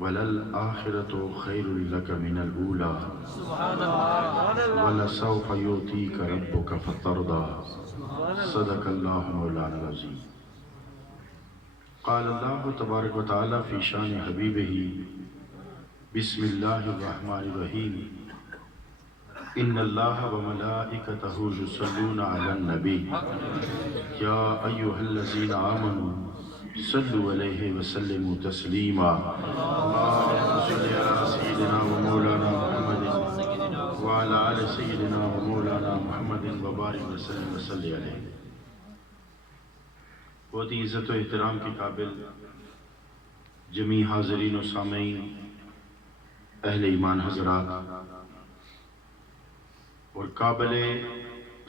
وَلَلْآخِرَةُ خَيْرٌ لَكَ مِنَ الْأُولَى وَلَسَوْفَ يُؤْتِيكَ رَبُّكَ فَتَرْضَىٰ صدق اللہ مولانا العظیم۔ قال اللہ تبارک و تعالی فی شان حبیبہ بسم اللہ الرحمن الرحیم ان اللہ وملائکتہ یصلون علی النبی یا ایہا الذین آمنوا صلوا علیہ وسلموا تسلیما اللہم صلی علی سیدنا و مولانا محمد وعلی آل سیدنا و مولانا محمد وبارک وسلم وصلی علیہ۔ بہت ہی عزت و احترام کے قابل جمیع حاضرین و سامعین، اہل ایمان حضرات، اور قابل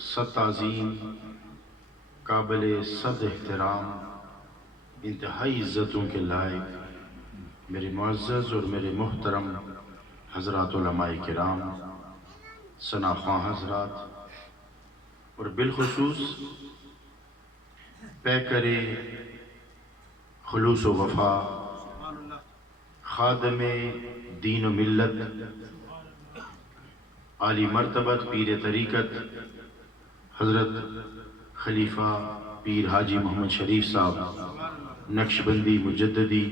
صد تعظیم، قابل صد احترام، انتہائی عزتوں کے لائق میرے معزز اور میرے محترم حضرات علماء کرام، ثنا خواں حضرات، اور بالخصوص پیکر خلوص و وفا، خادم دین و ملت، عالی مرتبت پیر طریقت حضرت خلیفہ پیر حاجی محمد شریف صاحب نقشبندی مجددی،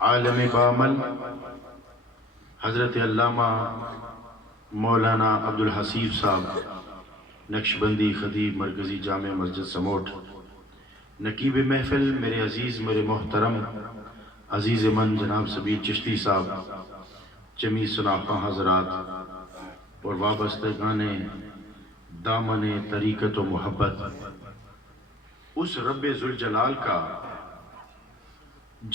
عالم بامل حضرت علامہ مولانا عبدالحسیب صاحب نقشبندی خطیب مرکزی جامع مسجد سموٹ، نقیب محفل میرے عزیز میرے محترم عزیز من جناب سبیر چشتی صاحب، جمیع سناخواں حضرات اور وابستگان دامن طریقت و محبت، اس رب ذوالجلال کا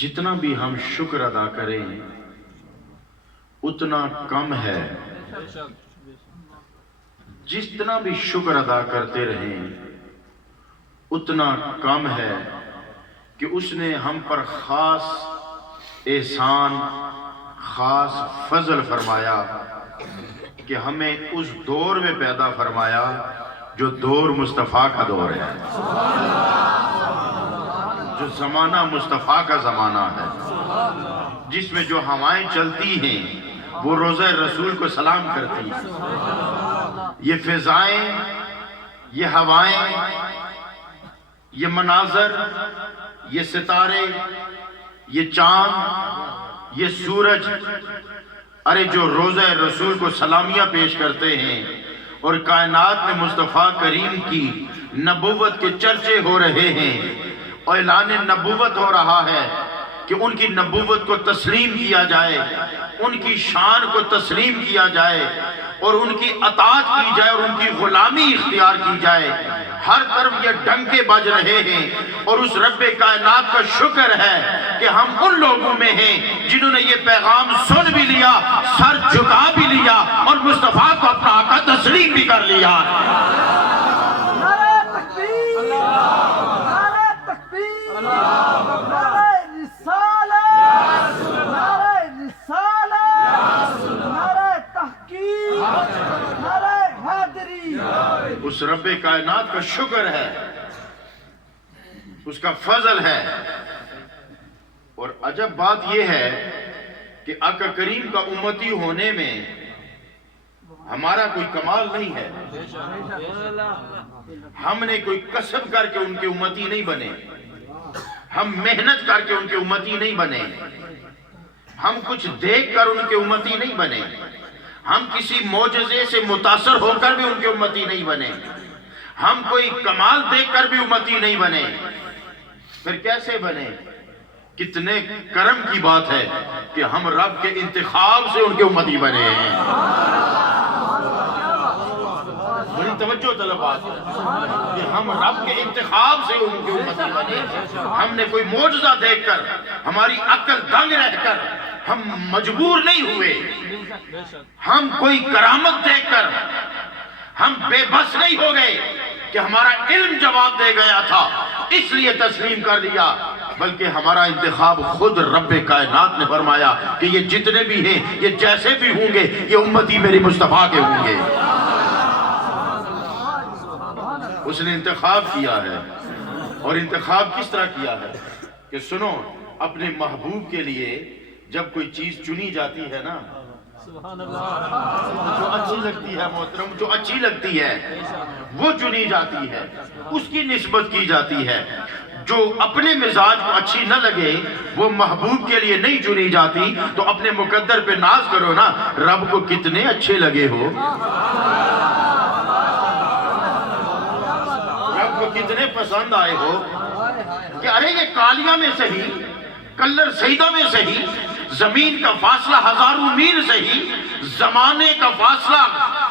جتنا بھی ہم شکر ادا کریں اتنا کم ہے، جتنا بھی شکر ادا کرتے رہیں اتنا کم ہے کہ اس نے ہم پر خاص احسان، خاص فضل فرمایا کہ ہمیں اس دور میں پیدا فرمایا جو دور مصطفیٰ کا دور ہے، جو زمانہ مصطفیٰ کا زمانہ ہے، جس میں جو ہوائیں چلتی ہیں وہ روضہ رسول کو سلام کرتی ہیں۔ یہ فضائیں، یہ ہوائیں، یہ مناظر، یہ ستارے، یہ چاند، یہ سورج، ارے جو روضہ رسول کو سلامیاں پیش کرتے ہیں اور کائنات میں مصطفیٰ کریم کی نبوت کے چرچے ہو رہے ہیں، اعلان نبوت ہو رہا ہے کہ ان کی نبوت کو تسلیم کیا جائے، ان کی شان کو تسلیم کیا جائے اور ان کی اطاعت کی جائے اور ان کی غلامی اختیار کی جائے۔ ہر طرف یہ ڈنکے بج رہے ہیں اور اس رب کائنات کا شکر ہے کہ ہم ان لوگوں میں ہیں جنہوں نے یہ پیغام سن بھی لیا، سر جھکا بھی لیا اور مصطفیٰ کو اپنا آقا تسلیم بھی کر لیا۔ نعرہ تکبیر، نعرہ تکبیر، نعرہ رسالت، نعرہ رسالت، نعرہ تحقیق، نعرہ حیدری۔ اس رب کائنات کا شکر ہے، اس کا فضل ہے، اور عجب بات یہ ہے کہ آقا کریم کا امتی ہونے میں ہمارا کوئی کمال نہیں ہے، ہم نے کوئی کسب کر کے ان کے امتی نہیں بنے، ہم محنت کر کے ان کے امتی نہیں بنے، ہم کچھ دیکھ کر ان کے امتی نہیں بنے، ہم کسی معجزے سے متاثر ہو کر بھی ان کے امتی نہیں بنے، ہم کوئی کمال دیکھ کر بھی امتی نہیں بنے، پھر کیسے بنے؟ کتنے کرم کی بات ہے کہ ہم رب کے انتخاب سے ان کے امتی بنے ہیں۔ بڑی توجہ طلب بات ہے کہ ہم رب کے انتخاب سے ان کے امتی بنے۔ ہم نے کوئی معجزہ دیکھ کر، ہماری عقل دنگ رہ کر ہم مجبور نہیں ہوئے، ہم کوئی کرامت دیکھ کر ہم بے بس نہیں ہو گئے کہ ہمارا علم جواب دے گیا تھا اس لیے تسلیم کر دیا، بلکہ ہمارا انتخاب خود رب کائنات نے فرمایا کہ یہ جتنے بھی ہیں، یہ جیسے بھی ہوں گے، یہ امتی میری مصطفیٰ کے ہوں گے۔ اس نے انتخاب کیا ہے، اور انتخاب کس طرح کیا ہے کہ سنو، اپنے محبوب کے لیے جب کوئی چیز چنی جاتی ہے نا، جو اچھی لگتی ہے محترم، جو اچھی لگتی ہے وہ چنی جاتی ہے، اس کی نسبت کی جاتی ہے۔ جو اپنے مزاج کو اچھی نہ لگے وہ محبوب کے لیے نہیں چنی جاتی۔ تو اپنے مقدر پہ ناز کرو نا، رب کو کتنے اچھے لگے ہو، رب کو کتنے پسند آئے ہو کہ ارے یہ کالیہ میں صحیح، کلر سیدہ میں صحیح، زمین کا فاصلہ ہزاروں میل صحیح، زمانے کا فاصلہ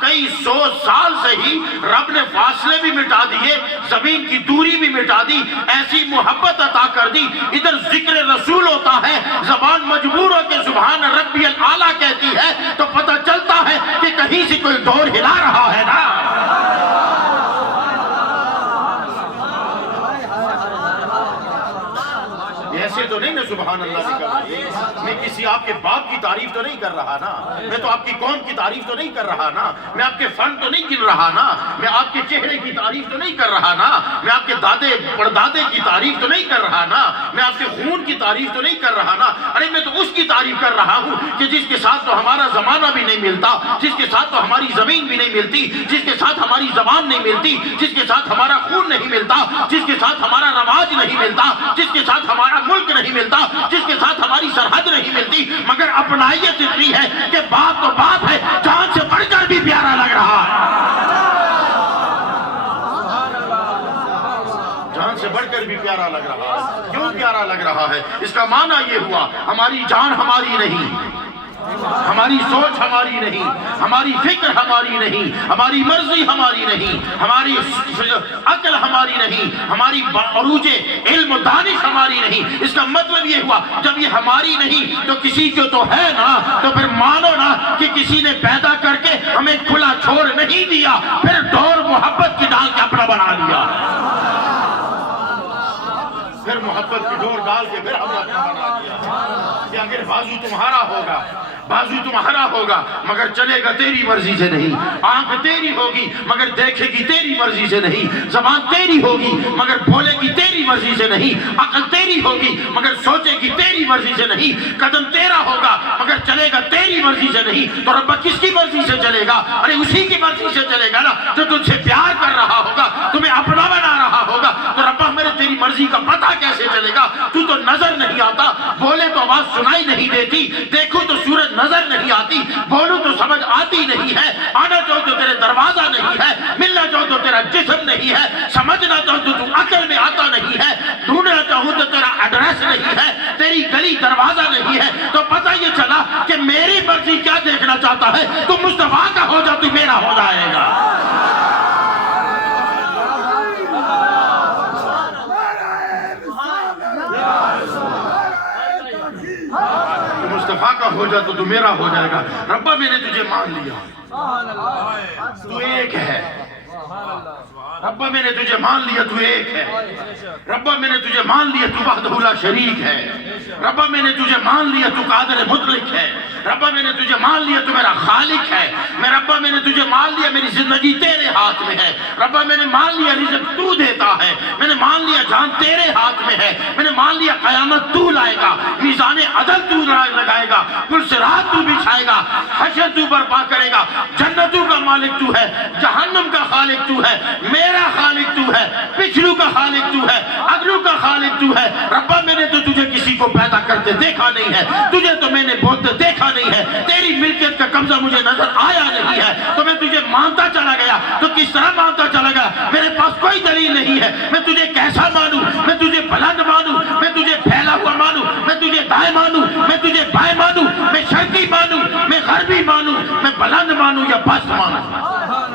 کئی سو سال صحیح، رب نے فاصلے بھی مٹا دیے، زمین کی دوری بھی مٹا دی، ایسی محبت عطا کر دی۔ ادھر ذکر رسول ہوتا ہے، زبان مجبور ہو کے سبحان ربی الاعلیٰ کہتی ہے، تو پتہ چلتا ہے کہ کہیں سے کوئی ڈور ہلا رہا ہے نا۔ ایسے تو نہیں نا سبحان اللہ نکل رہی، میں کسی آپ کے باپ کی تعریف تو نہیں کر رہا نا، میں تو آپ کی قوم کی تعریف تو نہیں کر رہا نا، میں آپ کے فن تو نہیں گن رہا نا، میں آپ کے چہرے کی تعریف تو نہیں کر رہا نا، میں آپ کے دادے پردادے کی تعریف تو نہیں کر رہا نا، میں آپ کے خون کی تعریف تو نہیں کر رہا نا۔ ارے میں تو اس کی تعریف کر رہا ہوں کہ جس کے ساتھ تو ہمارا زمانہ بھی نہیں ملتا، جس کے ساتھ تو ہماری زمین بھی نہیں ملتی، جس کے ساتھ ہماری زبان نہیں ملتی، جس کے ساتھ ہمارا خون نہیں ملتا، جس کے ساتھ ہمارا رواج نہیں ملتا، جس کے ساتھ ہمارا ملک نہیں ملتا، جس کے ساتھ ہماری سرحد نہیں ملتی، مگر اپنائیت اتنی ہے کہ باپ تو باپ ہے، جان سے بڑھ کر بھی پیارا لگ رہا ہے، جان سے بڑھ کر بھی پیارا لگ رہا ہے۔ کیوں پیارا لگ رہا ہے؟ اس کا معنی یہ ہوا ہماری جان ہماری نہیں، ہماری سوچ ہماری نہیں، ہماری فکر ہماری نہیں، ہماری مرضی ہماری نہیں، ہماری عقل ہماری نہیں، ہماری عروج علم و دانش ہماری نہیں۔ اس کا مطلب یہ ہوا جب یہ ہماری نہیں تو کسی کو تو ہے نا، تو پھر مانو نا کہ کسی نے پیدا کر کے ہمیں کھلا چھوڑ نہیں دیا، پھر ڈور محبت کی ڈال کے اپنا بنا لیا، پھر محبت کی ڈور ڈال کے پھر ہمیں اپنا بنا لیا کہ اگر بازو تمہارا ہوگا، بازو تمہارا ہوگا مگر چلے گا تیری مرضی سے نہیں، آنکھ تیری ہوگی مگر دیکھے گی تیری مرضی سے نہیں، زبان تیری ہوگی مگر بولے گی تیری مرضی سے نہیں، عقل تیری ہوگی مگر سوچے گی تیری مرضی سے نہیں، قدم تیرا ہوگا مگر چلے گا تیری مرضی سے نہیں، تو رب کس کی مرضی سے چلے گا؟ ارے اسی کی مرضی سے چلے گا نا جو تجھ سے پیار کر رہا ہوگا، تمہیں اپنا بنا رہا ہوگا۔ تو ربا میرے تیری مرضی کا پتہ کیسے چلے گا؟ تو نظر نہیں آتا، بولے تو آواز سنائی نہیں دیتی، دیکھو تو سورج نظر نہیں آتی، بولو تو سمجھ آتی نہیں ہے، آنا چاہو تو تیرے دروازہ نہیں ہے، ملنا چاہو تو تیرا جسم نہیں ہے، سمجھنا چاہو تو عقل میں آتا نہیں ہے، ڈھونڈنا چاہو تو تیرا ایڈریس نہیں ہے، تیری گلی دروازہ نہیں ہے۔ تو پتہ یہ چلا کہ میری مرضی کیا دیکھنا چاہتا ہے، تو مصطفیٰ کا ہو جا تو میرا ہو جائے گا۔ مصطفیٰ کا ہو جا تو میرا ہو جائے گا۔ ربا میں نے تجھے مان لیا، تو ایک ہے، ربا میں نے تجھے مان لیا تو ایک ہے، ربا میں نے تجھے مان لیا تو وحدہ لا شریک ہے، ربا میں نے تجھے مان لیا تو قادر مطلق ہے، ربا میں نے تجھے مان لیا تو میرا خالق ہے، میں ربا میں نے تجھے مان لیا میری زندگی تیرے ہاتھ میں ہے، ربا میں نے مان لیا رزق تو دیتا ہے، میں نے مان لیا جان تیرے ہاتھ میں ہے، میں نے مان لیا قیامت تو لائے گا، میزان عدل تو لگائے گا، پل صراط تو بچھائے گا، حشر تو برپا کرے گا، جنتوں کا مالک تو ہے، جہنم کا خالق تو ہے، میرا خالق تو ہے، پچھلوں کا خالق تو ہے، اگلوں کا خالق تو ہے۔ ربا میں نے تو تجھے کسی کو پیدا کرتے دیکھا نہیں ہے، تجھے تو میں نے بولتے دیکھا نہیں ہے، تیری ملکیت کا قبضہ مجھے نظر آیا نہیں ہے، تو میں تجھے مانتا چلا گیا۔ تو کس طرح مانتا چلا گیا؟ میرے پاس کوئی دلیل نہیں ہے، میں تجھے کیسا مانوں؟ میں تجھے بلند مانوں، میں تجھے پھیلا ہوا مانوں، میں تجھے دائیں مانوں، میں تجھے بائیں مانوں، میں شرقی مانوں، میں غربی مانوں، میں بلند مانوں یا پست مانوں؟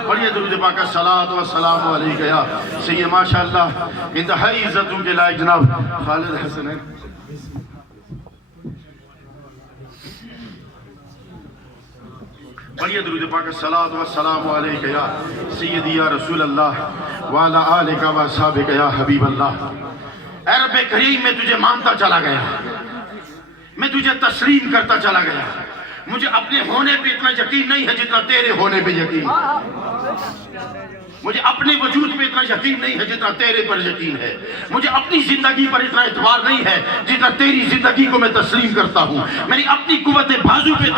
پڑھیے درود پاک الصلاۃ والسلام علیک یا سید ماشاءاللہ انتہائی عزتوں کے لائق جناب خالد حسن ہے۔ پڑھیے درود پاک الصلاۃ والسلام علیک یا سیدی یا رسول اللہ وعلی آلک و اصحابک یا حبیب اللہ۔ اے رب کریم میں تجھے مانتا چلا گیا، میں تجھے تسلیم کرتا چلا گیا، مجھے اپنے ہونے پہ اتنا یقین نہیں ہے جتنا تیرے ہونے پہ یقین۔ مجھے اپنے وجود پہ اتنا یقین نہیں ہے جتنا تیرے پر یقین ہے. مجھے اپنی زندگی پر اتنا اعتبار نہیں ہے جتنا تیری زندگی کو میں تسلیم کرتا ہوں. میری اپنی قوت بازو پہ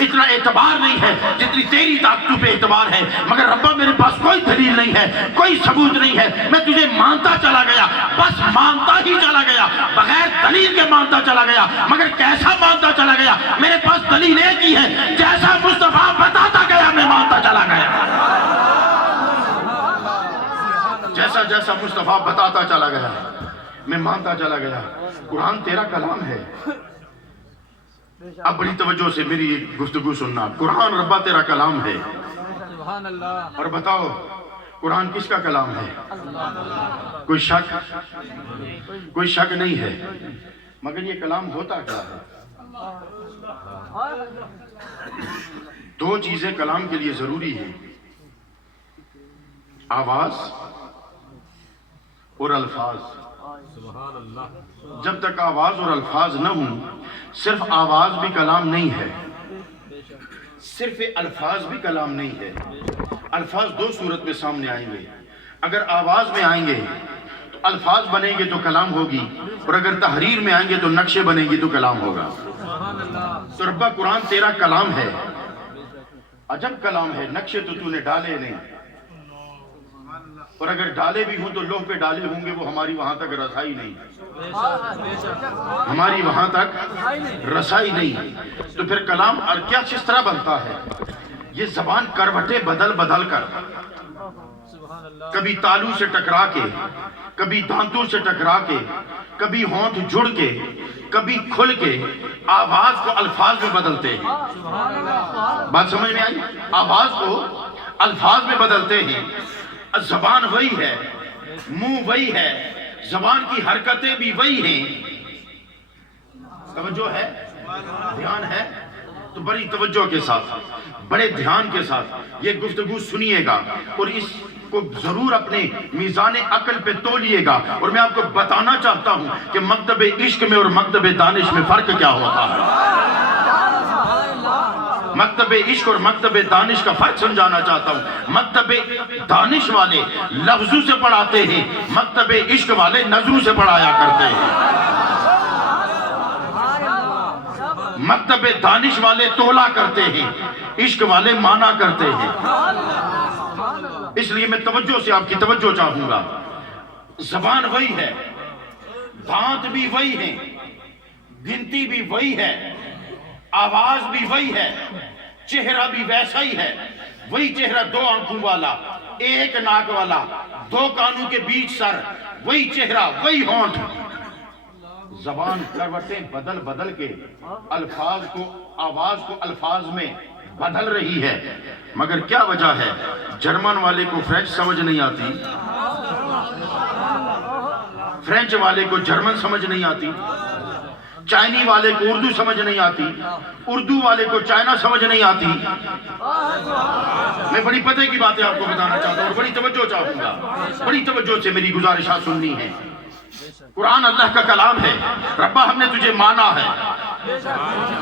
اتنا اعتبار نہیں ہے جتنی تیری طاقتوں پہ اعتبار ہے. مگر ربا میرے پاس کوئی دلیل نہیں ہے, کوئی ثبوت نہیں ہے. میں تجھے مانتا چلا گیا, بس مانتا ہی چلا گیا, بغیر دلیل کے مانتا چلا گیا. مگر کیسا مانتا چلا گیا؟ میرے پاس دلیل ایک ہی ہے, جیسا مصطفیٰ بتاتا گیا میں مانتا چلا گیا. جیسا جیسا مصطفیٰ بتاتا چلا گیا میں مانتا چلا گیا. قرآن تیرا کلام ہے. اب بڑی توجہ سے میری گفتگو سننا. قرآن ربا تیرا کلام ہے. اور بتاؤ قرآن کس کا کلام ہے؟ کوئی شک نہیں ہے. مگر یہ کلام ہوتا کیا ہے؟ دو چیزیں کلام کے لیے ضروری ہیں, آواز اور الفاظ. جب تک آواز اور الفاظ نہ ہوں, صرف آواز بھی کلام نہیں ہے, صرف الفاظ بھی کلام نہیں ہے. الفاظ دو صورت میں سامنے آئیں گے. اگر آواز میں آئیں گے تو الفاظ بنیں گے تو کلام ہوگی, اور اگر تحریر میں آئیں گے تو نقشے بنیں گے تو کلام ہوگا. تو ربا قرآن تیرا کلام ہے, عجب کلام ہے. نقشے تو نے ڈالے نہیں, اور اگر ڈالے بھی ہوں تو لوح پہ ڈالے ہوں گے, وہ ہماری وہاں تک رسائی نہیں, ہماری وہاں تک رسائی نہیں. تو پھر کلام اور کیا کس طرح بنتا ہے؟ یہ زبان کروٹیں بدل بدل کر, کبھی تالو سے ٹکرا کے, کبھی دانتوں سے ٹکرا کے, کبھی ہونٹ جڑ کے, کبھی کھل کے آواز کو الفاظ میں بدلتے ہیں. بات سمجھ میں آئی؟ آواز کو الفاظ میں بدلتے ہیں. زبان وہی ہے, منہ وہی ہے, زبان کی حرکتیں بھی وہی ہیں. توجہ ہے, دھیان ہے, تو بڑی توجہ کے ساتھ, بڑے دھیان کے ساتھ یہ گفتگو سنیے گا, اور اس کو ضرور اپنے میزان عقل پہ تولیے گا. اور میں آپ کو بتانا چاہتا ہوں کہ مکتب عشق میں اور مکتب دانش میں فرق کیا ہوتا ہے. مکتب عشق اور مکتب دانش کا فرق سمجھانا چاہتا ہوں. مکتب دانش والے لفظوں سے پڑھاتے ہیں, مکتب عشق والے نظروں سے پڑھایا کرتے ہیں. مکتب دانش والے تولا کرتے ہیں, عشق والے مانا کرتے ہیں. اس لیے میں توجہ سے آپ کی توجہ چاہوں گا. زبان وہی ہے, دانت بھی وہی ہیں, گنتی بھی وہی ہے, آواز بھی وہی ہے, چہرہ بھی ویسا ہی ہے. وہی چہرہ, دو آنکھوں والا, ایک ناک والا, دو کانوں کے بیچ سر, وہی چہرہ, وہی ہونٹ. زبان کروٹیں بدل بدل کے الفاظ کو, آواز کو الفاظ میں بدل رہی ہے. مگر کیا وجہ ہے؟ جرمن والے کو فرینچ سمجھ نہیں آتی, فرینچ والے کو جرمن سمجھ نہیں آتی, چائنی والے کو اردو سمجھ نہیں آتی, اردو والے کو چائنا سمجھ نہیں آتی. میں بڑی پتے کی باتیں آپ کو بتانا چاہتا ہوں, بڑی توجہ چاہوں گا. بڑی توجہ سے میری گزارشات سننی ہے. قرآن اللہ کا کلام ہے. ربا ہم نے تجھے مانا ہے,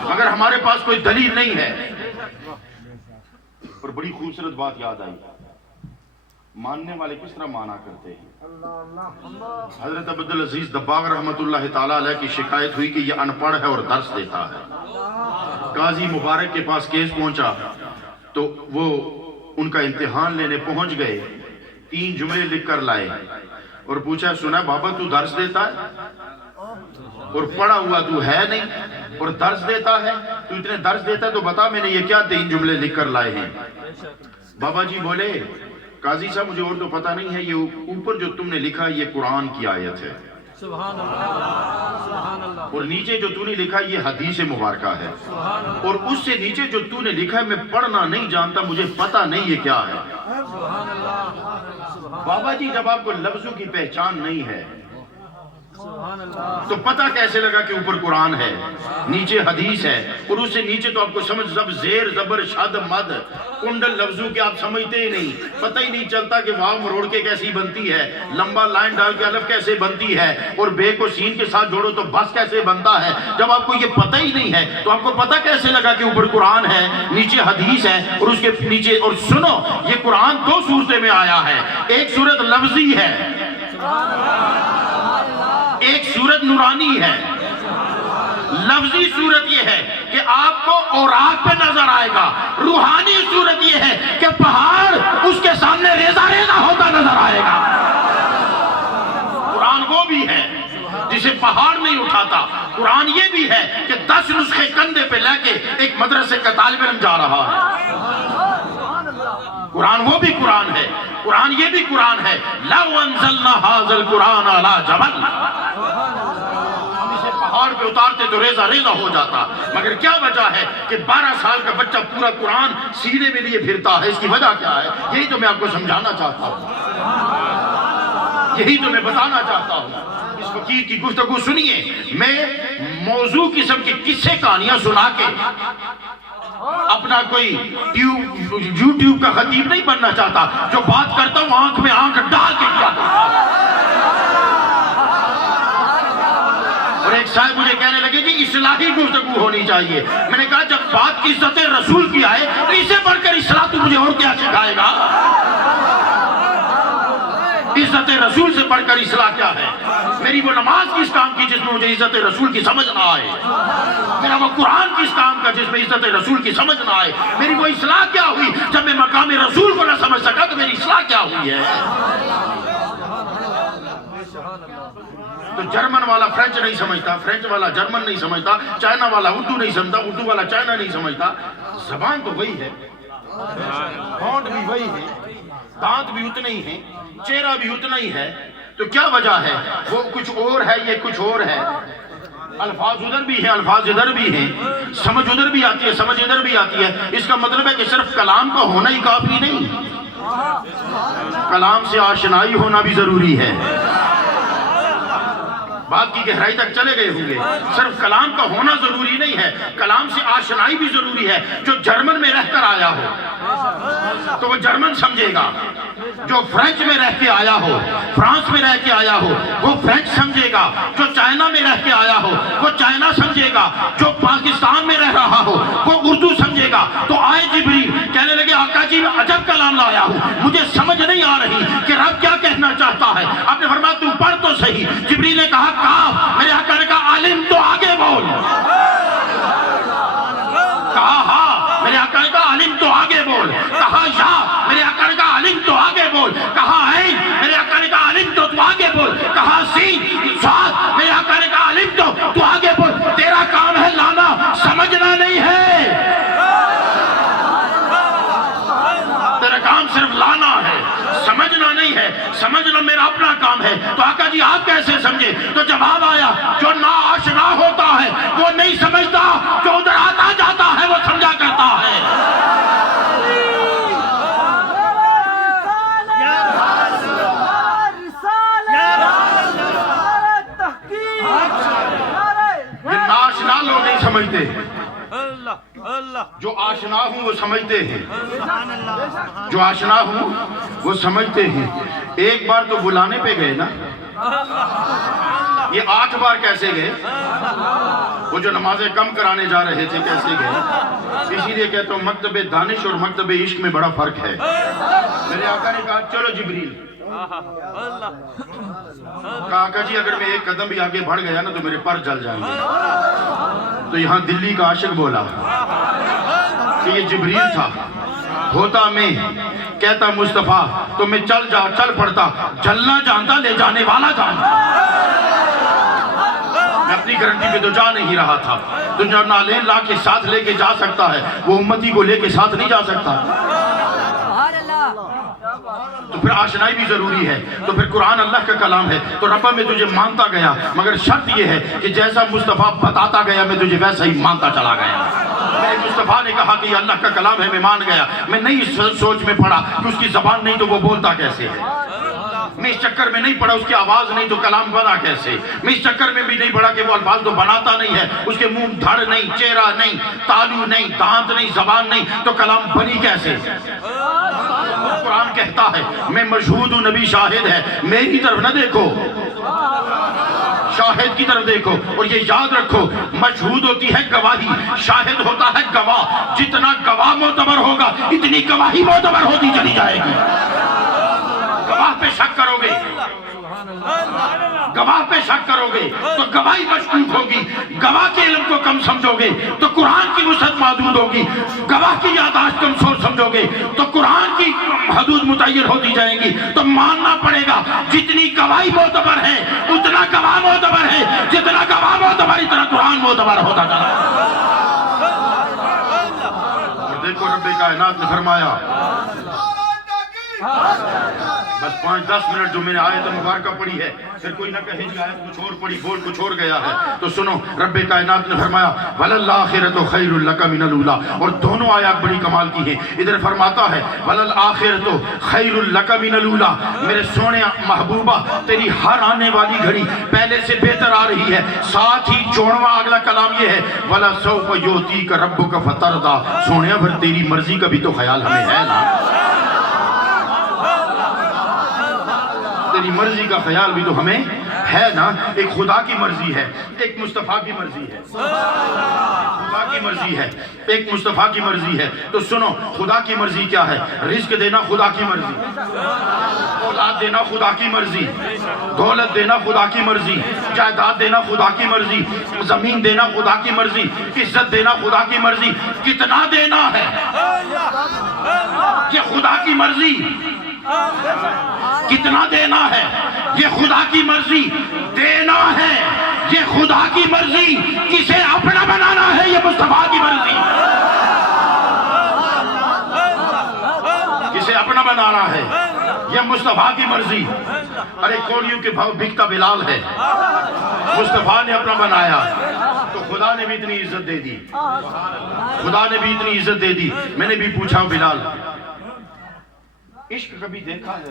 مگر ہمارے پاس کوئی دلیل نہیں ہے. اور بڑی خوبصورت بات یاد آئی, ماننے والے کس طرح مانا کرتے ہیں. حضرت عبدالعزیز دباغ رحمت اللہ تعالیٰ علیہ کی شکایت ہوئی کہ یہ ان پڑھ ہے اور درس دیتا ہے. قاضی مبارک کے پاس کیس پہنچا تو وہ ان کا امتحان لینے پہنچ گئے. 3 جملے لکھ کر لائے اور پوچھا, سنا بابا تو درس دیتا ہے اور پڑھا ہوا تو ہے نہیں, اور درس دیتا ہے, تو اتنے درس دیتا ہے تو بتا میں نے یہ کیا 3 جملے لکھ کر لائے ہیں. بابا جی بولے, قاضی صاحب مجھے اور تو پتہ نہیں ہے, یہ اوپر جو تم نے لکھا یہ قرآن کی آیت ہے, سبحان اللہ, اور نیچے جو تو نے لکھا یہ حدیث مبارکہ ہے, اور اس سے نیچے جو تو نے لکھا ہے میں پڑھنا نہیں جانتا, مجھے پتہ نہیں یہ کیا ہے. بابا جی جب آپ کو لفظوں کی پہچان نہیں ہے تو پتہ کیسے لگا کہ اوپر قرآن ہے، نیچے حدیث ہے، اور اس سے نیچے تو آپ کو سمجھ زب زیر زبر شد مد کنڈل لفظوں کے آپ سمجھتے ہی نہیں، پتہ ہی نہیں چلتا کہ واو مروڑ کے کیسی بنتی ہے، لمبا لائن ڈال کے الف کیسے بنتی ہے، اور بے کو سین کے ساتھ جوڑو تو بس کیسے بنتا ہے۔ جب آپ کو یہ پتہ ہی نہیں ہے تو آپ کو پتہ کیسے لگا کہ اوپر قرآن ہے، نیچے حدیث ہے، اور اس کے نیچے، اور سنو یہ قرآن دو صورتیں میں آیا ہے، ایک صورت لفظی ہے، ایک صورت نورانی ہے۔ لفظی صورت یہ ہے کہ آپ کو اوراق پہ نظر آئے گا، روحانی صورت یہ ہے کہ پہاڑ اس کے سامنے ریزہ ریزہ ہوتا نظر آئے گا۔ قرآن وہ بھی ہے جسے پہاڑ نہیں اٹھاتا، قرآن یہ بھی ہے کہ 10 نسخے کندھے پہ لے کے ایک مدرسے کا طالب علم جا رہا ہے۔ قرآن وہ بھی قرآن ہے، قرآن یہ بھی قرآن ہے۔ لَوْ أَنزَلْنَا هَذَا الْقُرْآنَ عَلَى جَبَلٍ، ہم اسے پہاڑ پہ اتارتے تو ریزہ ریزہ ہو جاتا، مگر کیا وجہ ہے کہ 12 سال کا بچہ پورا قرآن سینے میں لیے پھرتا ہے؟ اس کی وجہ کیا ہے؟ یہی تو میں آپ کو سمجھانا چاہتا ہوں، یہی تو میں بتانا چاہتا ہوں۔ اس فقیر کی گفتگو سنیے، میں موضوع قسم کی قصے کہانیاں سنا کے اپنا کوئی یوٹیوب کا خطیب نہیں بننا چاہتا، جو بات کرتا ہوں آنکھ میں آنکھ ڈال کے کیا کرتا ہوں۔ اور ایک صاحب مجھے کہنے لگے کہ اصلاحی گفتگو ہونی چاہیے، میں نے کہا جب بات عزت رسول کی آئے تو اسے بڑھ کر اصلاح تو مجھے اور کیا سکھائے گا؟ عزت رسول سے بڑھ کر اصلاح کیا ہے؟ میری وہ نماز کس کام کی جس میں مجھے عزت رسول کی سمجھ نہ آئے؟ میرا وہ قرآن کس کام کا جس میں عزت رسول کی سمجھ نہ آئے؟ میری وہ اصلاح کیا ہوئی جب میں مقام رسول کو نہ سمجھ سکا تو میری اصلاح کیا ہوئی ہے؟ تو جرمن والا فرینچ نہیں سمجھتا، فرینچ والا جرمن نہیں سمجھتا، چائنا والا اردو نہیں سمجھتا، اردو والا چائنا نہیں سمجھتا، زبان تو وہی ہے، فونٹ بھی وہی ہے، دانت بھی اتنے ہی ہیں، چہرہ بھی اتنا ہی ہے، تو کیا وجہ ہے؟ وہ کچھ اور ہے، یہ کچھ اور ہے، الفاظ ادھر بھی ہیں، الفاظ ادھر بھی ہیں، سمجھ ادھر بھی آتی ہے، سمجھ ادھر بھی آتی ہے۔ اس کا مطلب ہے کہ صرف کلام کا ہونا ہی کافی نہیں، کلام سے آشنائی ہونا بھی ضروری ہے۔ بات کی گہرائی تک چلے گئے ہوں گے، صرف کلام کا ہونا ضروری نہیں ہے، کلام سے آشنائی بھی ضروری ہے۔ جو جرمن میں رہ کر آیا ہو تو وہ جرمن سمجھے گا، جو فرینچ میں رہ کے آیا ہو، فرانس میں رہ کے آیا ہو وہ فرینچ سمجھے گا، جو چائنا میں رہ کے آیا ہو وہ چائنا سمجھے گا، جو پاکستان میں رہ رہا ہو وہ اردو سمجھے گا۔ تو آئے جبریل کہنے لگے آقا جی میں عجب کلام لایا ہوں، مجھے سمجھ نہیں آ رہی کہ رب کیا کہنا چاہتا ہے۔ آپ نے فرمایا تو پڑھ تو صحیح۔ جبریل نے کہا کہا، میرے آقا نے کہا عالم تو آگے بول، کہا ہاں، میرے آقا نے کہا عالم تو آگے بول، کہا یا، میرے آقا نے کہا عالم تو آگے بول، کہا عین، میرے آقا نے کہا عالم تو آگے بول، کہا سین صاد، میرے آقا نے کہا عالم تو آگے بول۔ تیرا کام ہے لانا، سمجھنا نہیں ہے، تیرا کام صرف لانا ہے، سمجھنا نہیں ہے، سمجھنا میرا اپنا کام ہے۔ تو آقا جی آپ کیسے سمجھے؟ تو جواب آیا جو نا آشنا ہوتا ہے وہ نہیں سمجھتا، جو ادھر آتا جاتا ہے وہ سمجھا کرتا ہے۔ یہ نا آشنا لوگ نہیں سمجھتے، جو آشنا ہوں وہ سمجھتے ہیں، جو آشنا ہوں وہ سمجھتے ہیں۔ ایک بار تو بلانے پہ گئے نا، یہ 8 بار کیسے گئے؟ وہ جو نمازیں کم کرانے جا رہے تھے کیسے گئے؟ اسی لیے کہتا ہوں مکتب دانش اور مکتب عشق میں بڑا فرق ہے۔ میرے آقا نے کہا چلو جبریل، کہا آقا جی اگر میں ایک قدم بھی آگے بڑھ گیا نا تو میرے پر جل جائیں گے۔ تو یہاں دلی کا عاشق بولا کہ یہ جبریل تھا، ہوتا میں کہتا مصطفیٰ تو میں چل پڑتا، جلنا جانتا لے جانے والا جانتا۔ میں اپنی گارنٹی پہ تو جا نہیں رہا تھا، تو جو نالین لا کے ساتھ لے کے جا سکتا ہے وہ امتی کو لے کے ساتھ نہیں جا سکتا۔ تو پھر آشنائی بھی ضروری ہے، تو پھر قرآن اللہ کا کلام ہے، تو ربا میں تجھے مانتا گیا، مگر شرط یہ ہے کہ جیسا مصطفیٰ بتاتا گیا میں تجھے ویسا ہی مانتا چلا گیا۔ میرے مصطفیٰ نے کہا کہ یہ اللہ کا کلام ہے، میں مان گیا، میں نہیں سوچ میں پڑا کہ اس کی زبان نہیں تو وہ بولتا کیسے ہے۔ میں اس چکر میں نہیں پڑا اس کی آواز نہیں تو کلام بنا کیسے، میں اس چکر میں بھی نہیں پڑا کہ وہ الفاظ تو بناتا نہیں ہے، اس کے منہ دھڑ نہیں، چہرہ نہیں، تالو نہیں، دانت نہیں، زبان نہیں، تو کلام بنی کیسے؟ قرآن کہتا ہے میں مشہود ہوں، نبی شاہد ہے، میری طرف نہ دیکھو، شاہد کی طرف دیکھو۔ اور یہ یاد رکھو، مشہود ہوتی ہے گواہی، شاہد ہوتا ہے گواہ، جتنا گواہ معتبر ہوگا اتنی گواہی معتبر ہوتی چلی جائے گی۔ گواہ پہ شک کرو گے، گواہ پہ شک کرو گے تو گواہی مشکوک ہوگی، گواہ کے علم کو کم سمجھو گے تو قرآن کی وسعت محدود ہوگی، گواہ کی یادداشت کم سوچ سمجھو گے تو قرآن کی حدود متعین ہوتی جائیں گی۔ تو ماننا پڑے گا جتنی گواہی معتبر ہے اتنا گواہ معتبر ہے، جتنا گواہ معتبر اتنا قرآن معتبر ہوتا چلا۔ اور دیکھو رب کائنات نے فرمایا، بس 5-10 منٹ جو میں نے آیت مبارکہ پڑھی ہے، پھر کوئی نہ کہے کہ آیت کچھ اور پڑھی، بول کچھ اور گیا ہے، تو سنو رب کائنات نے فرمایا وَلَلْآخِرَةُ خَيْرٌ لَكَ مِنَ الْأُولَىٰ، اور دونوں آیات بڑی کمال کی ہیں۔ ادھر فرماتا ہے وَلَلْآخِرَةُ خَيْرٌ لَكَ مِنَ الْأُولَىٰ، میرے سونے محبوبہ تیری ہر آنے والی گھڑی پہلے سے بہتر آ رہی ہے۔ ساتھ ہی جوڑواں اگلا کلام یہ ہے وَلَسَوْفَ يُعْطِيكَ رَبُّكَ فَتَرْضَىٰ، سونیا پھر تیری مرضی کا بھی تو خیال ہمیں ہے نا، تیری مرضی کا خیال بھی تو ہمیں ہے نا۔ ایک خدا کی مرضی ہے، ایک مصطفیٰ کی مرضی ہے، خدا کی مرضی ہے، ایک مصطفیٰ کی مرضی ہے۔ تو سنو خدا کی مرضی کیا ہے؟ رزق دینا خدا کی مرضی، اولاد دینا خدا کی مرضی، دولت دینا خدا کی مرضی، جائیداد دینا خدا کی مرضی، زمین دینا خدا کی مرضی، عزت دینا خدا کی مرضی۔ کتنا دینا ہے یہ خدا کی مرضی، کتنا دینا ہے یہ خدا کی مرضی، دینا ہے یہ خدا کی مرضی، کسے اپنا بنانا ہے یہ مصطفیٰ کی مرضی، کسے اپنا بنانا ہے یہ مصطفیٰ کی مرضی۔ ارے کوڑیوں کے بھاؤ بکتا بلال ہے، مصطفیٰ نے اپنا بنایا تو خدا نے بھی اتنی عزت دے دی، خدا نے بھی اتنی عزت دے دی۔ میں نے بھی پوچھا بلال عشق کبھی دیکھا ہے؟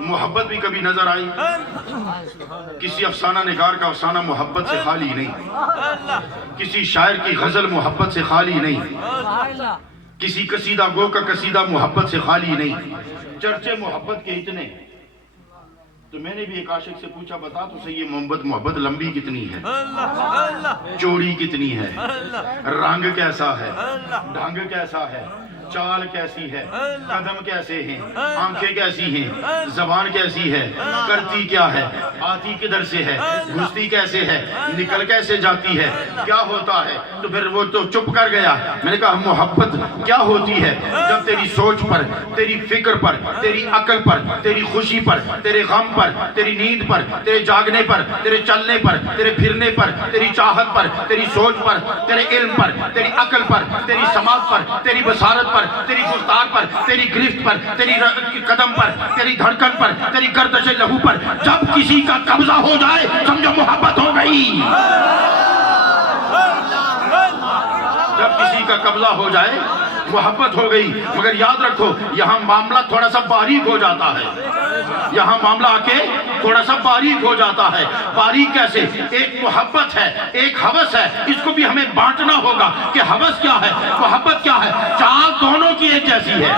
محبت بھی کبھی نظر آئی؟ کسی افسانہ نگار کا افسانہ محبت سے خالی نہیں، کسی شاعر کی غزل محبت سے خالی نہیں، کسی قصیدہ گو کا قصیدہ محبت سے خالی نہیں، چرچے محبت کے اتنے۔ تو میں نے بھی ایک عاشق سے پوچھا بتا تو صحیح یہ محبت لمبی کتنی ہے، چوڑی کتنی ہے، رنگ کیسا ہے، ڈھنگ کیسا ہے، چال کیسی ہے، قدم کیسے ہیں، آنکھیں کیسی ہیں، زبان کیسی ہے، کرتی کیا ہے، آتی کدھر سے ہے، گھستی کیسے ہے، نکل کیسے جاتی ہے، کیا ہوتا ہے؟ تو پھر وہ تو چپ کر گیا۔ میں نے کہا محبت کیا ہوتی ہے؟ جب تیری سوچ پر، تیری فکر پر، تیری عقل پر، تیری خوشی پر، تیرے غم پر، تیری نیند پر، تیرے جاگنے پر، تیرے چلنے پر، تیرے پھرنے پر، تیری چاہت پر، تیری سوچ پر، تیرے علم پر، تیری عقل پر، تیری سماعت پر، تیری بصارت پر، تیری گفتار پر، تیری گرفت پر، تیری قدم پر، تیری دھڑکن پر، تیری گردش لہو پر جب کسی کا قبضہ ہو جائے سمجھو محبت ہو گئی، جب کسی کا قبضہ ہو جائے محبت ہو گئی۔ مگر یاد رکھو یہاں معاملہ تھوڑا سا باریک ہو جاتا ہے، یہاں معاملہ آ کے تھوڑا سا باریک ہو جاتا ہے۔ باریک کیسے؟ ایک محبت ہے، ایک ہوس ہے، اس کو بھی ہمیں بانٹنا ہوگا کہ ہوس کیا ہے، محبت کیا ہے۔ چال دونوں کی ایک جیسی ہے،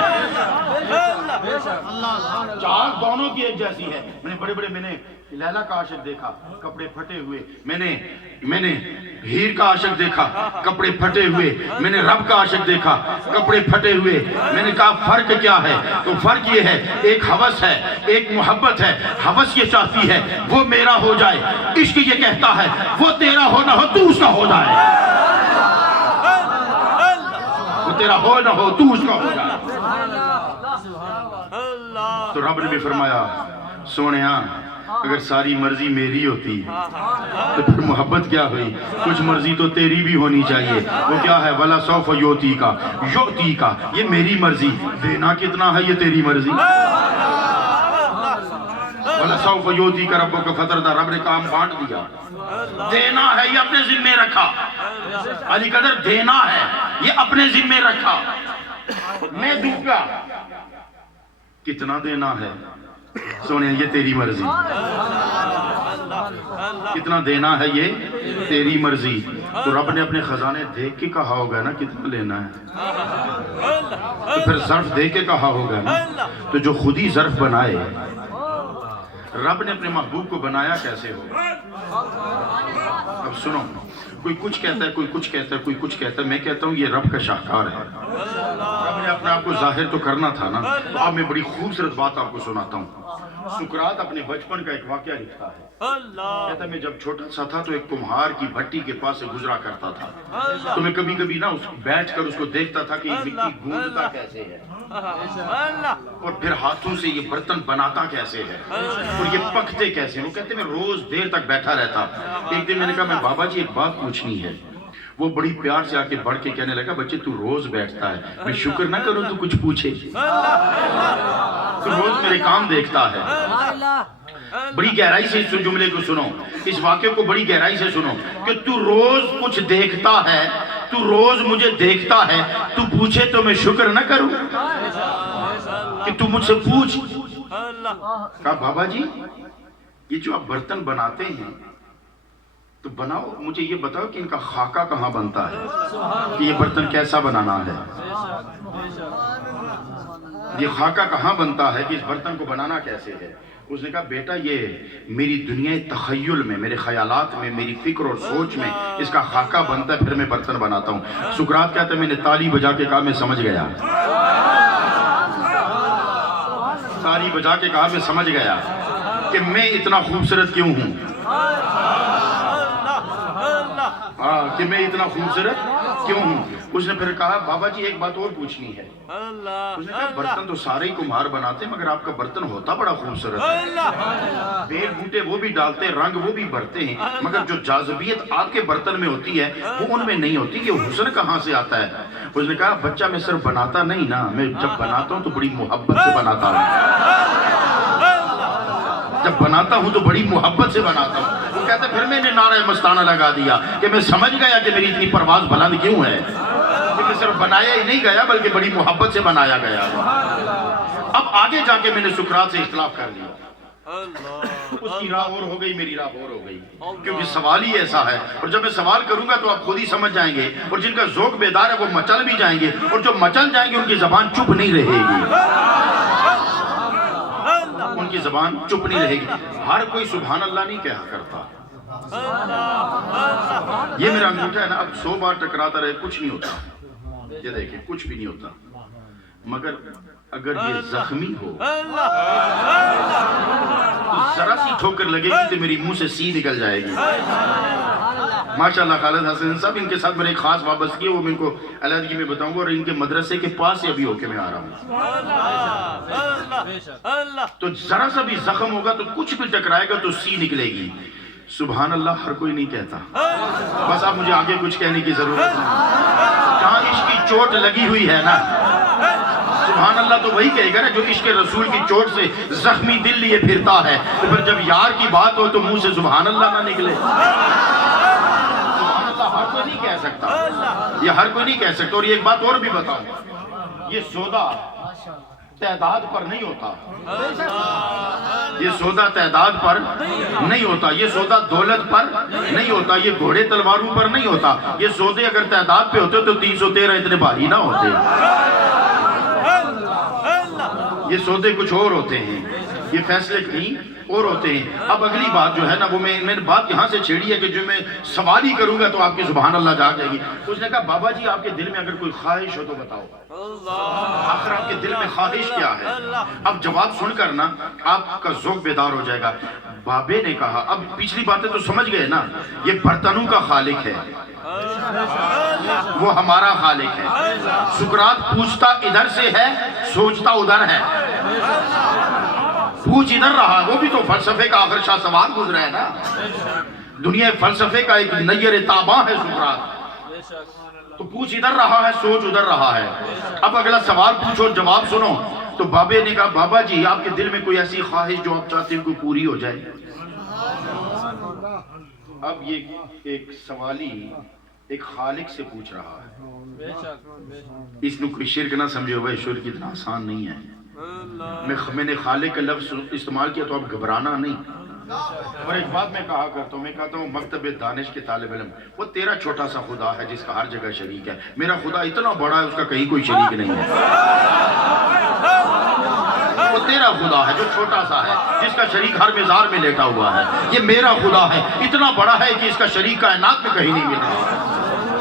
چال دونوں کی ایک جیسی ہے۔ میں نے لیلا کا عاشق دیکھا کپڑے پھٹے ہوئے، میں نے ہیر کا عاشق دیکھا کپڑے پھٹے ہوئے، میں نے رب کا عاشق دیکھا کپڑے پھٹے ہوئے۔ میں نے کہا فرق کیا ہے؟ تو فرق یہ ہے ایک ہوس ہے، ایک محبت ہے۔ ہوس یہ چاہتی ہے وہ میرا ہو جائے، عشق یہ کہتا ہے وہ تیرا ہو نہ ہو تو اس کا ہو جائے، وہ تیرا ہو نہ ہو تو اس کا ہو جائے۔ تو رب نے بھی فرمایا سونیا اگر ساری مرضی میری ہوتی تو پھر محبت کیا ہوئی؟ کچھ مرضی تو تیری بھی ہونی چاہیے۔ وہ کیا ہے؟ وَلَا سَوْفَ يُعْطِيكَ، یہ میری مرضی، دینا کتنا ہے یہ تیری مرضی۔ وَلَا سَوْفَ يُعْطِيكَ رَبُّكَ فَتَرْضَىٰ، رب نے کام بانٹ دیا، دینا ہے یہ اپنے ذمے رکھا، علی قدر دینا ہے یہ اپنے ذمے رکھا۔ میں دوں گا کتنا دینا ہے سونے یہ تیری مرضی، کتنا دینا ہے یہ تیری مرضی. تو رب نے اپنے خزانے دیکھ کے کہا ہوگا نا کتنا لینا ہے، تو پھر ظرف دے کے کہا ہوگا نا. تو جو خود ہی ظرف بنائے، رب نے اپنے محبوب کو بنایا کیسے ہوگا؟ اب سنو، کوئی کچھ کہتا ہے، کوئی کچھ کہتا ہے، کوئی کچھ کہتا ہے. میں کہتا ہوں یہ رب کا شاہکار ہے. رب نے اپنے آپ کو ظاہر تو کرنا تھا نا. تو اب میں بڑی خوبصورت بات آپ کو سناتا ہوں. سقراط اپنے بچپن کا ایک واقعہ لکھتا ہے. کہتا ہے میں جب چھوٹا سا تھا تو ایک کمہار کی بھٹی کے پاس سے گزرا کرتا تھا. تو میں کبھی کبھی نا بیٹھ کر اس کو دیکھتا تھا کہ یہ مٹی گوندتا کیسے ہے، اور پھر ہاتھوں سے یہ برتن بناتا کیسے ہے، اور یہ پکتے کیسے ہیں. وہ کہتے میں روز دیر تک بیٹھا رہتا. ایک دن میں نے کہا میں بابا جی ایک بات پوچھنی ہے. وہ بڑی پیار سے آ کے بڑھ کے کہنے لگا بچے تو روز بیٹھتا ہے، میں شکر نہ کروں تو کچھ پوچھے، تو روز میرے کام دیکھتا ہے. بڑی گہرائی سے اس جملے کو سنو، اس واقعے کو بڑی گہرائی سے سنو کہ تو روز کچھ دیکھتا ہے، تو روز مجھے دیکھتا ہے، تو پوچھے تو میں شکر نہ کروں کہ تو مجھ سے پوچھ. کہا بابا جی یہ جو آپ برتن بناتے ہیں تو بناؤ، مجھے یہ بتاؤ کہ ان کا خاکہ کہاں بنتا ہے، کہ یہ برتن کیسا بنانا ہے، یہ خاکہ کہاں بنتا ہے، کہ اس برتن کو بنانا کیسے ہے. اس نے کہا بیٹا یہ میری دنیا تخیل میں، میرے خیالات میں، میری فکر اور سوچ میں اس کا خاکہ بنتا ہے، پھر میں برتن بناتا ہوں. سقراط کہتا ہے میں نے تالی بجا کے کہا میں سمجھ گیا، تالی بجا کے کہا میں سمجھ گیا کہ میں اتنا خوبصورت کیوں ہوں، کہ میں اتنا خوبصورت کیوں ہوں. اس نے پھر کہا بابا جی ایک بات اور پوچھنی ہے. اس نے کہا برتن تو سارے ہی کمہار بناتے ہیں مگر آپ کا برتن ہوتا بڑا خوبصورت ہے، بیل بوٹے وہ بھی ڈالتے ہیں، رنگ وہ بھی بھرتے ہیں، مگر جو جاذبیت آپ کے برتن میں ہوتی ہے وہ ان میں نہیں ہوتی. یہ حسن کہاں سے آتا ہے؟ اس نے کہا بچہ میں صرف بناتا نہیں نا، میں جب بناتا ہوں تو بڑی محبت سے بناتا ہوں، جب بناتا ہوں تو بڑی محبت سے بناتا ہوں. وہ کہتے پھر میں نے نعرہ مستانہ لگا دیا کہ میں سمجھ گیا کہ میری اتنی پرواز بلند کیوں ہے، کہ صرف بنایا ہی نہیں گیا بلکہ بڑی محبت سے بنایا گیا. اب آگے جا کے میں نے سقراط سے اختلاف کر لیا. اس کی راہ اور ہو گئی، میری راہ اور ہو گئی، کیونکہ سوال ہی ایسا ہے. اور جب میں سوال کروں گا تو آپ خود ہی سمجھ جائیں گے، اور جن کا ذوق بیدار ہے وہ مچل بھی جائیں گے، اور جو مچل جائیں گے ان کی زبان چپ نہیں رہے گی، ان کی زبان چپ نہیں رہے گی. ہر کوئی سبحان اللہ نہیں کہا کرتا. یہ میرا انگوٹھا ہے نا، اب 100 بار ٹکراتا رہے کچھ نہیں ہوتا، یہ دیکھیں کچھ بھی نہیں ہوتا. مگر اگر یہ زخمی ہو تو ذرا سی ٹھوکر لگے گی تو میری منہ سے سی نکل جائے گی. ماشاءاللہ خالد حسن صاحب ان کے ساتھ میرے ایک خاص وابستگی ہے، وہ میں ان کو علیحدگی میں بتاؤں گا، اور ان کے مدرسے کے پاس سے ابھی ہو کے میں آ رہا ہوں. تو ذرا سا بھی زخم ہوگا تو کچھ بھی ٹکرائے گا تو سی نکلے گی. سبحان اللہ ہر کوئی نہیں کہتا، بس اب مجھے آگے کچھ کہنے کی ضرورت نہیں. جہاں عشق کی چوٹ لگی ہوئی ہے نا، سبحان اللہ تو وہی کہے گا نا جو عشق رسول کی چوٹ سے زخمی دل لیے پھرتا ہے. تو پھر جب یار کی بات ہو تو منہ سے سبحان اللہ نہ نکلے. سبحان اللہ ہر کوئی نہیں کہہ سکتا، یہ ہر کوئی نہیں کہہ سکتا. اور یہ ایک بات اور بھی بتاؤں، یہ سودا تعداد پر نہیں ہوتا، یہ سودا تعداد پر نہیں ہوتا، یہ سودا دولت پر نہیں ہوتا، یہ گھوڑے تلواروں پر نہیں ہوتا. یہ سودے اگر تعداد پہ ہوتے تو 313 اتنے بھاری نہ ہوتے. یہ سودے کچھ اور ہوتے ہیں، یہ فیصلے کہیں اور ہوتے ہیں. اب اگلی بات جو ہے نا وہ میں نے بات یہاں سے چھیڑی ہے کہ جو میں سوال ہی کروں گا تو آپ کی سبحان اللہ جا جائے گی. اس نے کہا بابا جی آپ کے دل میں اگر کوئی خواہش ہو تو بتاؤ، آخر آپ کے دل میں خواہش کیا ہے؟ اب جواب سن کر نا آپ کا ذوق بیدار ہو جائے گا. بابے نے کہا، اب پچھلی باتیں تو سمجھ گئے نا، یہ برتنوں کا خالق ہے، وہ ہمارا خالق ہے. سقراط پوچھتا ادھر سے ہے، سوچتا ادھر ہے. پوچھ ادھر رہا، وہ بھی تو فلسفے کا آخر شاہ سوال گزرا ہے نا. دنیا فلسفے کا ایک نیر تاباں ہے سقراط. تو پوچھ ادھر رہا ہے، سوچ ادھر رہا ہے. اب اگلا سوال پوچھو، جواب سنو. تو بابے نے کہا بابا جی آپ کے دل میں کوئی ایسی خواہش جو آپ چاہتے ہیں کوئی پوری ہو جائے. اب یہ ایک سوالی ایک خالق سے پوچھ رہا ہے. اس نے کوئی شرک نہ سمجھو بھائی، شرک اتنا آسان نہیں ہے. میں نے خالق کا لفظ استعمال کیا تو اب گھبرانا نہیں۔ اور ایک بات میں کہا کرتا ہوں، میں کہتا ہوں مکتب دانش کے طالب علم، وہ تیرا چھوٹا سا خدا ہے جس کا ہر جگہ شریک ہے، میرا خدا اتنا بڑا ہے اس کا کہیں کوئی شریک نہیں ہے۔ وہ تیرا خدا ہے جو چھوٹا سا ہے، جس کا شریک ہر مزار میں لیٹا ہوا ہے، یہ میرا خدا ہے اتنا بڑا ہے کہ اس کا شریک کائنات میں کہیں نہیں مل رہا،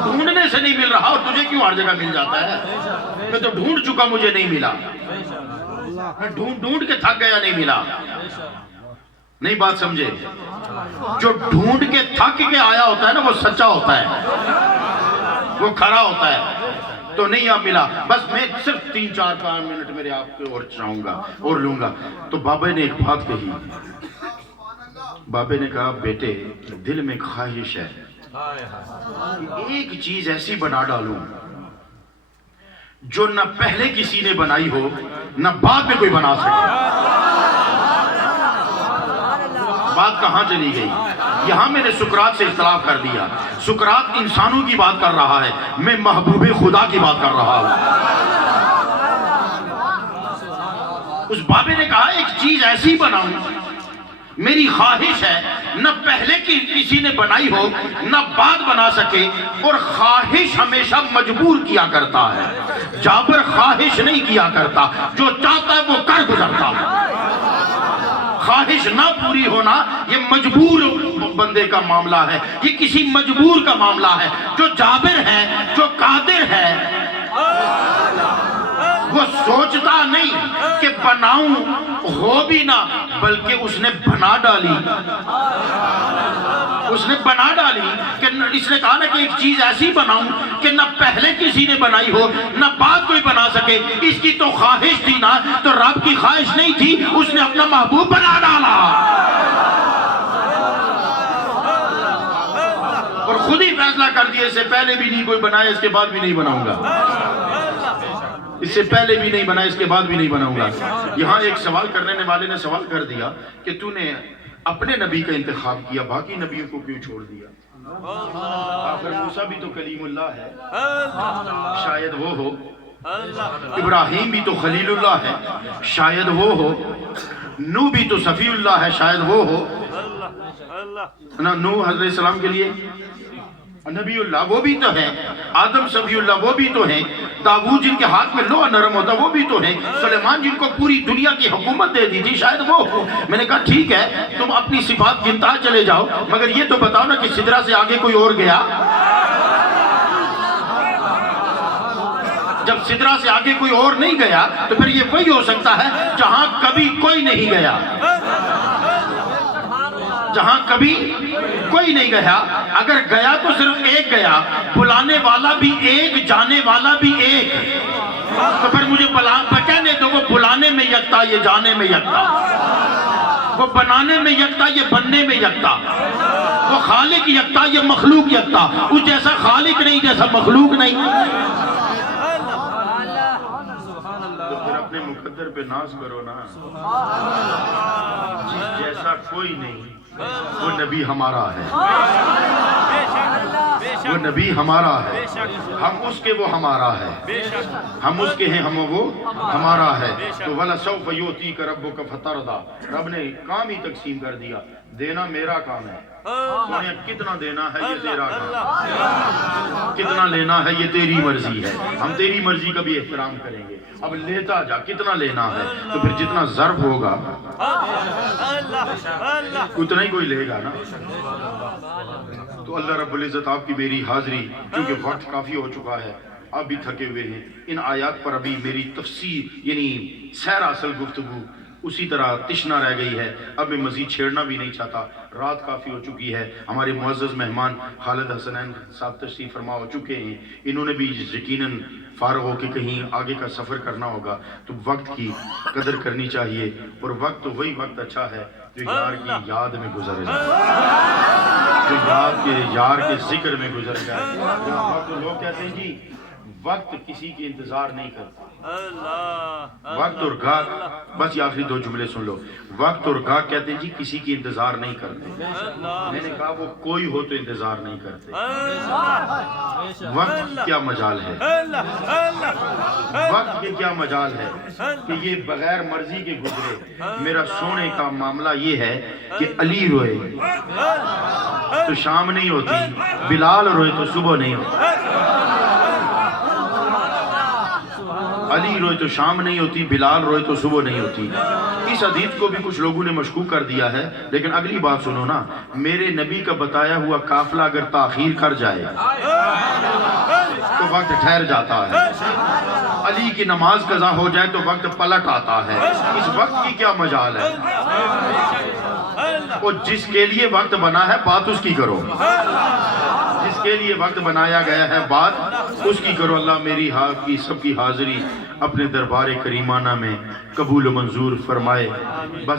ڈھونڈنے سے نہیں مل رہا، اور تجھے کیوں ہر جگہ مل جاتا ہے؟ میں تو ڈھونڈ چکا، مجھے نہیں ملا، میں ڈھونڈ کے تھک گیا، نہیں ملا۔ نہیں بات سمجھے؟ جو ڈھونڈ کے تھک کے آیا ہوتا ہے نا وہ سچا ہوتا ہے، وہ کھڑا ہوتا ہے، تو نہیں آپ ملا۔ بس میں صرف 3-4 منٹ میرے آپ کے اور چاہوں گا اور لوں گا۔ تو بابا نے ایک بات کہی، بابا نے کہا بیٹے دل میں خواہش ہے ایک چیز ایسی بنا ڈالوں جو نہ پہلے کسی نے بنائی ہو نہ بعد میں کوئی بنا سکے۔ بات کہاں چلی گئی؟ یہاں میں نے سقراط سے اختلاف کر دیا۔ سقراط انسانوں کی بات کر رہا ہے، میں محبوب خدا کی بات کر رہا ہوں۔ اس بابے نے کہا ایک چیز ایسی بناؤں، میری خواہش ہے نہ پہلے کسی نے بنائی ہو نہ بعد بنا سکے، اور خواہش ہمیشہ مجبور کیا کرتا ہے، جابر خواہش نہیں کیا کرتا، جو چاہتا ہے وہ کر گزرتا ہے۔ خواہش نہ پوری ہونا یہ مجبور بندے کا معاملہ ہے، یہ کسی مجبور کا معاملہ ہے۔ جو جابر ہے، جو قادر ہے، وہ سوچتا نہیں کہ بناؤں ہو بھی نہ، بلکہ اس نے بنا ڈالی، اس نے بنا ڈالی کہ اس نے کہا نا کہ ایک چیز ایسی بناؤں کہ نہ پہلے کسی نے بنائی ہو نہ بعد کوئی بنا سکے۔ اس کی تو خواہش تھی نا، تو رب کی خواہش نہیں تھی، اس نے اپنا محبوب بنا ڈالا اور خود ہی فیصلہ کر دیا اس سے پہلے بھی نہیں کوئی بنایا، اس کے بعد بھی نہیں بناؤں گا، اس سے پہلے بھی نہیں بنا، اس کے بعد بھی نہیں بناؤں گا۔ یہاں ایک سوال کرنے والے نے سوال کر دیا کہ تو نے اپنے نبی کا انتخاب کیا، باقی نبیوں کو کیوں چھوڑ دیا؟ آخر موسیٰ بھی تو کلیم اللہ ہے، شاید وہ ہو، ابراہیم بھی تو خلیل اللہ ہے، شاید وہ ہو، نوح بھی تو صفی اللہ ہے، شاید وہ ہو۔ نوح حضرت السلام کے لیے نبی اللہ وہ بھی تو ہے، آدم صفی اللہ وہ بھی تو ہیں، داؤد جن کے ہاتھ میں لوہا نرم ہوتا وہ بھی تو ہیں، سلیمان جن کو پوری دنیا کی حکومت دے دی تھی شاید وہ ہو۔ میں نے کہا ٹھیک ہے تم اپنی صفات گنتا چلے جاؤ، مگر یہ تو بتاؤ نا کہ سدرہ سے آگے کوئی اور گیا؟ جب سدرہ سے آگے کوئی اور نہیں گیا تو پھر یہ وہی ہو سکتا ہے جہاں کبھی کوئی نہیں گیا، جہاں کبھی کوئی نہیں گیا۔ اگر گیا تو صرف ایک گیا، بلانے والا بھی ایک، جانے والا بھی ایک، تو پھر مجھے کہنے دو وہ بلانے میں یکتا، یہ جانے میں یکتا، وہ بنانے میں یکتا، یہ بننے میں یکتا، وہ خالق یکتا، یہ مخلوق یکتا، اس جیسا خالق نہیں جیسا مخلوق نہیں۔ تو پھر اپنے مقدر پہ ناز کرو نا، جس جیسا کوئی نہیں، وہ نبی ہمارا ہے، وہ نبی ہمارا ہے، ہم اس کے وہ ہمارا ہے، ہم اس کے ہیں ہم وہ ہمارا ہے۔ تو وَلَسَوْفَ يُؤْتِيكَ رَبُّكَ فَتَرْضَىٰ، رب نے کام ہی تقسیم کر دیا، دینا میرا کام ہے، انہیں کتنا دینا ہے یہ تیرا کام ہے، کتنا لینا ہے یہ تیری مرضی ہے، ہم تیری مرضی کا بھی احترام کریں گے۔ اب لیتا جا، کتنا لینا ہے تو پھر جتنا ضرب ہوگا اتنا ہی کوئی لے گا نا۔ تو اللہ رب العزت آپ کی میری حاضری، کیونکہ وقت کافی ہو چکا ہے، آپ بھی تھکے ہوئے ہیں، ان آیات پر ابھی میری تفسیر یعنی سیر اصل گفتگو اسی طرح تشنا رہ گئی ہے، اب میں مزید چھیڑنا بھی نہیں چاہتا، رات کافی ہو چکی ہے۔ ہمارے معزز مہمان خالد حسنین صاحب تشریف فرما ہو چکے ہیں، انہوں نے بھی یقیناً فارغ ہو کے کہیں آگے کا سفر کرنا ہوگا، تو وقت کی قدر کرنی چاہیے، اور وقت تو وہی وقت اچھا ہے جو یار کی یاد میں گزر جائے، جو یار کے ذکر میں گزر جائے۔ لوگ کہتے ہیں جی وقت کسی کی انتظار نہیں کرتا، وقت اور گاہ، بس یہ آخری 2 جملے سن لو. وقت اور گاہ کہتے ہیں جی کسی کی انتظار نہیں کرتے. میں نے کہا وہ کوئی ہو تو انتظار نہیں کرتے. وقت کی کیا مجال ہے، وقت کی کیا مجال ہے کہ یہ بغیر مرضی کے گزرے. میرا سونے کا معاملہ یہ ہے کہ علی روئے تو شام نہیں ہوتی، بلال روئے تو صبح نہیں ہوتی. علی روئے تو شام نہیں ہوتی، بلال روئے تو صبح نہیں ہوتی. اس حدیث کو بھی کچھ لوگوں نے مشکوک کر دیا ہے، لیکن اگلی بات سنو نا. میرے نبی کا بتایا ہوا قافلہ اگر تاخیر کر جائے تو وقت ٹھہر جاتا ہے. علی کی نماز قضا ہو جائے تو وقت پلٹ آتا ہے. اس وقت کی کیا مجال ہے؟ اور جس کے لیے وقت بنا ہے بات اس کی کرو، جس کے لیے وقت بنایا گیا ہے بات اس کی کرو. اللہ میری کی سب کی حاضری اپنے دربار کریمانہ میں قبول و منظور فرمائے. بس